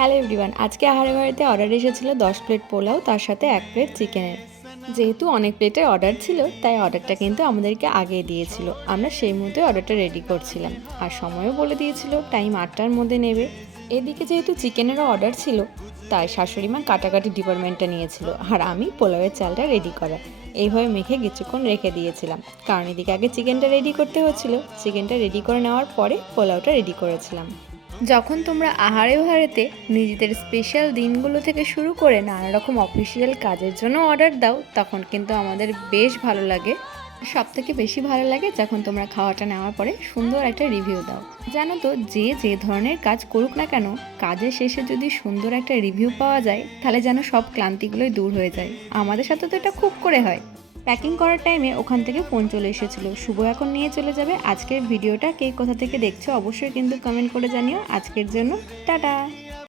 Hello everyone, আজকে আহারে বাড়িতে অর্ডার এসেছিলো 10 প্লেট পোলাও, তার সাথে 1 প্লেট চিকেনের। যেহেতু অনেক প্লেটের অর্ডার ছিল, তাই অর্ডারটা কিন্তু আমাদেরকে আগেই দিয়েছিল। আমরা সেই মধ্যে অর্ডারটা রেডি করছিলাম, আর সময়ও বলে দিয়েছিল টাইম 8টার মধ্যে নেবে। এদিকে যেহেতু চিকেনেরও অর্ডার ছিল, তাই শাশুড়ি মা কাটাকাটি ডিপার্টমেন্টটা নিয়েছিল, আর আমি পোলাওয়ের চালটা রেডি করা। এইভাবে মেখে কিছুক্ষণ রেখে দিয়েছিলাম, কারণ এদিকে আগে চিকেনটা রেডি করতে হচ্ছিল। চিকেনটা রেডি করে নেওয়ার পরে পোলাওটা রেডি করেছিলাম। যখন তোমরা আহারে বাহারেতে নিজেদের স্পেশাল দিনগুলো থেকে শুরু করে নানা রকম অফিসিয়াল কাজের জন্য অর্ডার দাও, তখন কিন্তু আমাদের বেশ ভালো লাগে। সবথেকে বেশি ভালো লাগে যখন তোমরা খাওয়াটা নেওয়ার পরে সুন্দর একটা রিভিউ দাও। জানো তো, যে ধরনের কাজ করুক না কেন, কাজের শেষে যদি সুন্দর একটা রিভিউ পাওয়া যায়, তাহলে যেন সব ক্লান্তিগুলোই দূর হয়ে যায়। আমাদের সাথে তো এটা খুব করে হয়। প্যাকিং করার টাইমে ওখান থেকে ফোন চলে এসেছিলো, শুভ এখন নিয়ে চলে যাবে। আজকের ভিডিওটা কে কোথা থেকে দেখছো অবশ্যই কিন্তু কমেন্ট করে জানিও। আজকের জন্য টাটা।